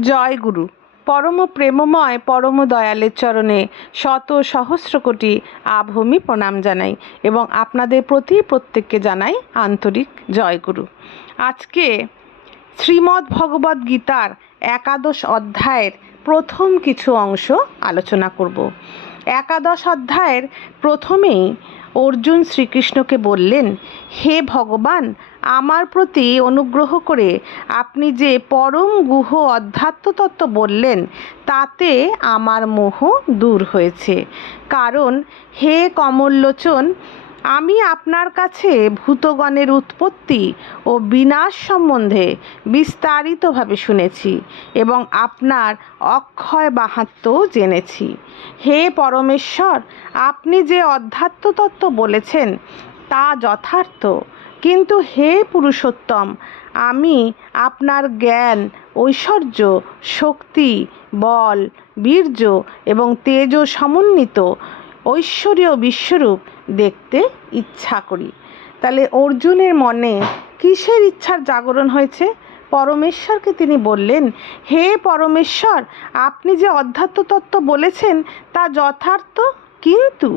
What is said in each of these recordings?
জয় গুরু। পরম প্রেমময়, পরম দয়ালের চরণে শত সহস্র কোটি আভূমি প্রণাম জানাই এবং আপনাদের প্রতি প্রত্যেককে জানাই আন্তরিক জয় গুরু। আজকে শ্রীমদ্ ভগবদ গীতার একাদশ অধ্যায়ের প্রথম কিছু অংশ আলোচনা করব। একাদশ অধ্যায়ের প্রথমেই অর্জুন শ্রীকৃষ্ণকে বললেন, হে ভগবান, আমার প্রতি অনুগ্রহ করে আপনি যে পরম গুহ অধ্যাত্মতত্ত্ব বললেন, তাতে আমার মোহ দূর হয়েছে। কারণ হে কমললোচন আমি আপনার কাছে ভূতগণের উৎপত্তি ও বিনাশ সম্বন্ধে বিস্তারিতভাবে শুনেছি এবং আপনার অক্ষয় বাহাত্ম্যও জেনেছি। হে পরমেশ্বর, আপনি যে অধ্যাত্ম তত্ত্ব বলেছেন, তা যথার্থ। কিন্তু হে পুরুষোত্তম, আমি আপনার জ্ঞান, ঐশ্বর্য, শক্তি, বল, বীর্য এবং তেজ সমন্বিত ঐশ্বরীয় বিশ্বরূপ দেখতে ইচ্ছা করি। তাহলে অর্জুনের মনে কিসের ইচ্ছার জাগরণ হয়েছে? পরমেশ্বরকে তিনি বললেন, হে পরমেশ্বর, আপনি যে অধ্যাত্ম তত্ত্ব বলেছেন তা যথার্থ? কিন্তু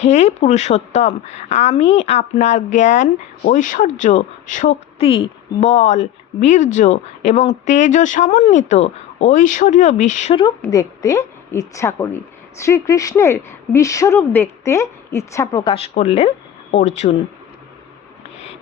হে পুরুষোত্তম, আমি আপনার জ্ঞান, ঐশ্বর্য, শক্তি, বল, বীর্য এবং তেজ সমন্বিত ঐশ্বরীয় বিশ্বরূপ দেখতে ইচ্ছা করি। শ্রীকৃষ্ণের বিশ্বরূপ দেখতে ইচ্ছা প্রকাশ করলেন অর্জুন।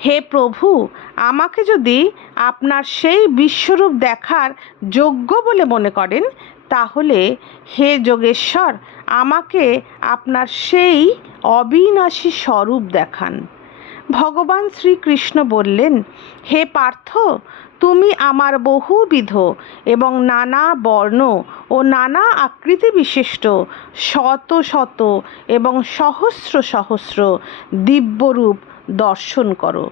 হে প্রভু, আমাকে যদি আপনার সেই বিশ্বরূপ দেখার যোগ্য বলে মনে করেন, তাহলে হে যোগেশ্বর, আমাকে আপনার সেই অবিনাশী স্বরূপ দেখান। ভগবান শ্রীকৃষ্ণ বললেন, হে পার্থ, তুমি আমার বহুবিধ এবং নানা বর্ণ ও নানা আকৃতি বিশিষ্ট, শত শত এবং সহস্র সহস্র দিব্যরূপ দর্শন করো।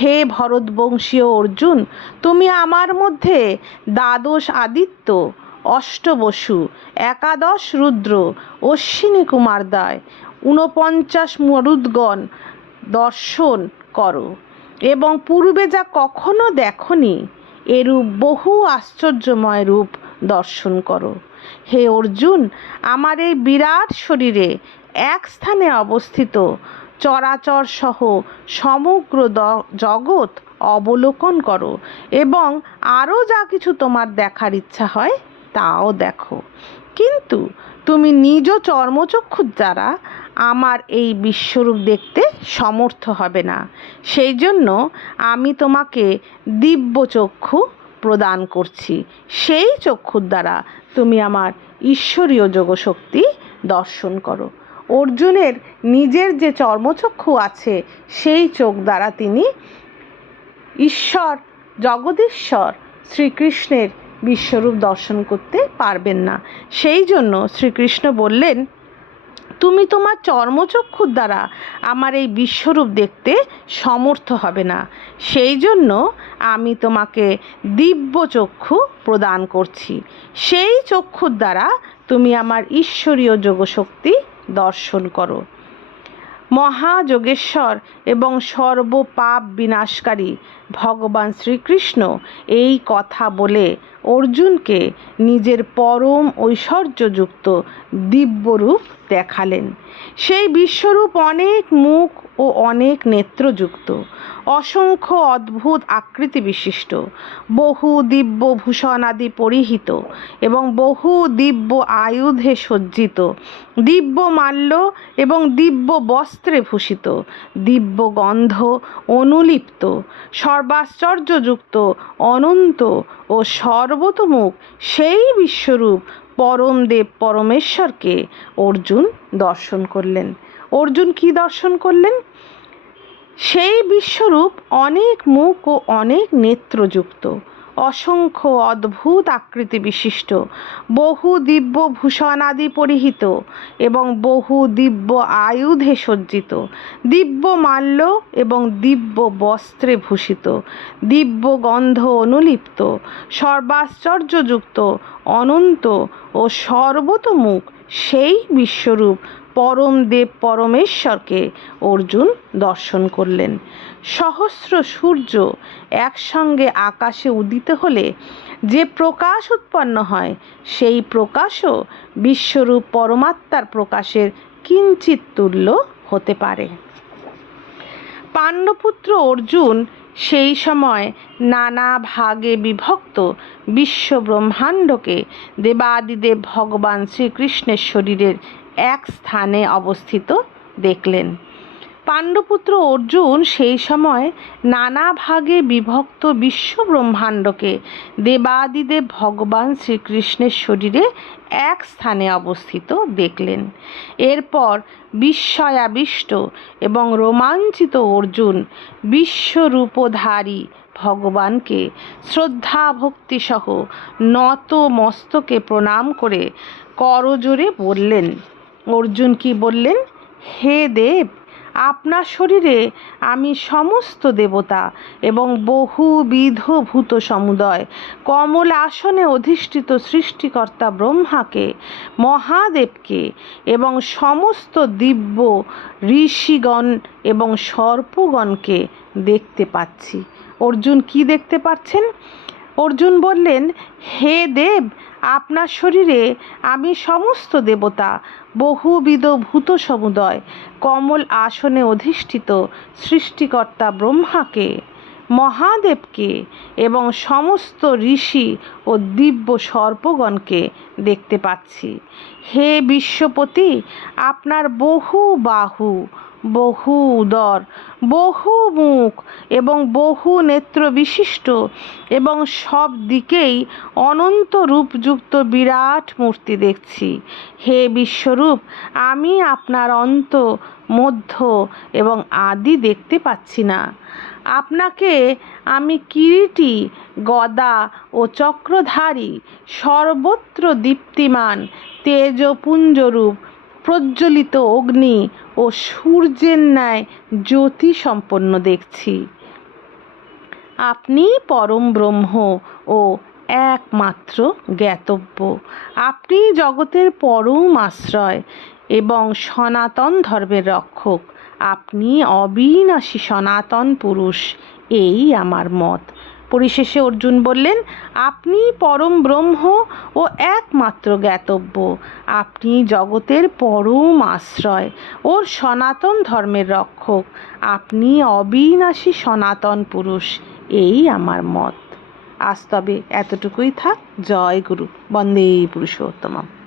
হে ভরতবংশীয় অর্জুন, তুমি আমার মধ্যে দ্বাদশ আদিত্য, অষ্টবসু, একাদশ রুদ্র অশ্বিনী কুমারদায় ঊনপঞ্চাশ মরুদ্গণ দর্শন করো। এবং পূর্বে যা কখনো দেখনি, এরূপ বহু আশ্চর্যময় রূপ দর্শন করো। হে অর্জুন, আমার এই বিরাট শরীরে এক স্থানে অবস্থিত চরাচর সহ সমগ্র জগৎ অবলোকন করো এবং আরও যা কিছু তোমার দেখার ইচ্ছা হয়, তাও দেখো। কিন্তু তুমি নিজ চর্মচক্ষুর দ্বারা আমার এই বিশ্বরূপ দেখতে সমর্থ হবে না। সেই জন্য আমি তোমাকে দিব্য চক্ষু প্রদান করছি। সেই চক্ষুর দ্বারা তুমি আমার ঈশ্বরীয় যোগশক্তি দর্শন করো। অর্জুনের নিজের যে চর্মচক্ষু আছে, সেই চোখ দ্বারা তিনি ঈশ্বর, জগদীশ্বর, শ্রীকৃষ্ণের বিশ্বরূপ দর্শন করতে পারবেন না। সেই জন্য শ্রীকৃষ্ণ বললেন তুমি তোমার চর্মচক্ষুর দ্বারা আমার এই বিশ্বরূপ দেখতে সমর্থ হবে না। সেই জন্য আমি তোমাকে দিব্য চক্ষু প্রদান করছি। সেই চক্ষুর দ্বারা তুমি আমার ঈশ্বরীয় যোগশক্তি দর্শন করো। মহাযোগেশ্বর এবং সর্বপাপ বিনাশকারী ভগবান শ্রীকৃষ্ণ এই কথা বলে অর্জুনকে নিজের পরম ঐশ্বর্যযুক্ত দিব্যরূপ দেখালেন। সেই বিশ্বরূপ অনেক মুখ ও অনেক নেত্রযুক্ত। অসংখ্য অদ্ভুত আকৃতি বিশিষ্ট বহু দিব্য ভূষণাদি পরিহিত এবং বহু দিব্য আয়ুধে সজ্জিত। দিব্য মাল্য এবং দিব্য বস্ত্রে ভূষিত। দিব্য গন্ধ অনুলিপ্ত। সর্বাশ্চর্যযুক্ত, অনন্ত ও সর্বতমুখ সেই বিশ্বরূপ পরম দেব পরমেশ্বরকে অর্জুন দর্শন করলেন। অর্জুন কি দর্শন করলেন? সেই বিশ্বরূপ অনেক মুখ ও অনেক নেত্রযুক্ত, অসংখ্য অদ্ভুত আকৃতি বিশিষ্ট, বহু দিব্য ভূষণাদি পরিহিত এবং বহু দিব্য আয়ুধে সজ্জিত, দিব্য মাল্য এবং দিব্য বস্ত্রে ভূষিত, দিব্য গন্ধ অনুলিপ্ত, সর্বাশ্চর্যযুক্ত, অনন্ত ও সর্বতমুখ সেই বিশ্বরূপ পরম দেব পরমেশ্বরকে অর্জুন দর্শন করলেন। সহস্র সূর্য একসঙ্গে আকাশে উদিত হলে যে প্রকাশ উৎপন্ন হয়, সেই প্রকাশও বিশ্বরূপ পরমাত্মার প্রকাশের কিঞ্চিত তুল্য হতে পারে। পাণ্ডপুত্র অর্জুন সেই সময় নানা ভাগে বিভক্ত বিশ্ব ব্রহ্মাণ্ডকে দেবাদিদেব ভগবান শ্রীকৃষ্ণের শরীরের এক স্থানে অবস্থিত দেখলেন। পাণ্ডপুত্র অর্জুন সেই সময় নানা ভাগে বিভক্ত বিশ্ব ব্রহ্মাণ্ডকে দেবাদিদেব ভগবান শ্রীকৃষ্ণের শরীরে এক স্থানে অবস্থিত দেখলেন। এরপর বিস্ময়াবিষ্ট এবং রোমাঞ্চিত অর্জুন বিশ্বরূপধারী ভগবানকে শ্রদ্ধা ভক্তিসহ নত মস্তকে প্রণাম করে করজোরে বললেন অর্জুন কি বললেন? হে দেব, আপনার শরীরে আমি সমস্ত দেবতা এবং বহুবিধ ভূত সমুদয়, কমল আসনে অধিষ্ঠিত সৃষ্টিকর্তা ব্রহ্মাকে, মহাদেবকে এবং সমস্ত দিব্য ঋষিগণ এবং সর্পগণকে দেখতে পাচ্ছি। অর্জুন কি দেখতে পাচ্ছেন? অর্জুন বললেন, হে দেব, আপনার শরীরে আমি সমস্ত দেবতা, বহুবিধ ভূত সমুদয়, কমল আসনে অধিষ্ঠিত সৃষ্টিকর্তা ব্রহ্মাকে, মহাদেবকে এবং সমস্ত ঋষি ও দিব্য সর্পগণকে দেখতে পাচ্ছি। হে বিশ্বপতি, আপনার বহু বাহু, বহু উদর, বহু মুখ এবং বহু নেত্র বিশিষ্ট এবং সব দিকেই অনন্ত রূপযুক্ত বিরাট মূর্তি দেখছি। হে বিশ্বরূপ, আমি আপনার অন্ত, মধ্য এবং আদি দেখতে পাচ্ছি না। আপনাকে আমি কিরীটি, গদা ও চক্রধারী, সর্বত্র দীপ্তিমান, তেজপুঞ্জরূপ, প্রজ্বলিত অগ্নি ও সূর্যের ন্যায় জ্যোতি সম্পন্ন দেখছি। আপনি পরম ব্রহ্ম ও একমাত্র জ্ঞাতব্য। আপনি জগতের পরম আশ্রয় এবং সনাতন ধর্মের রক্ষক। আপনি অবিনাশী সনাতন পুরুষ, এই আমার মত। পরিশেষে অর্জুন বললেন, আপনি পরম ব্রহ্ম ও একমাত্র জ্ঞাতব্য। আপনি জগতের পরম আশ্রয় ও সনাতন ধর্মের রক্ষক। আপনি অবিনাশী সনাতন পুরুষ, এই আমার মত। আজ তবে এতটুকুই থাক। জয় গুরু। বন্দে পুরুষোত্তমম।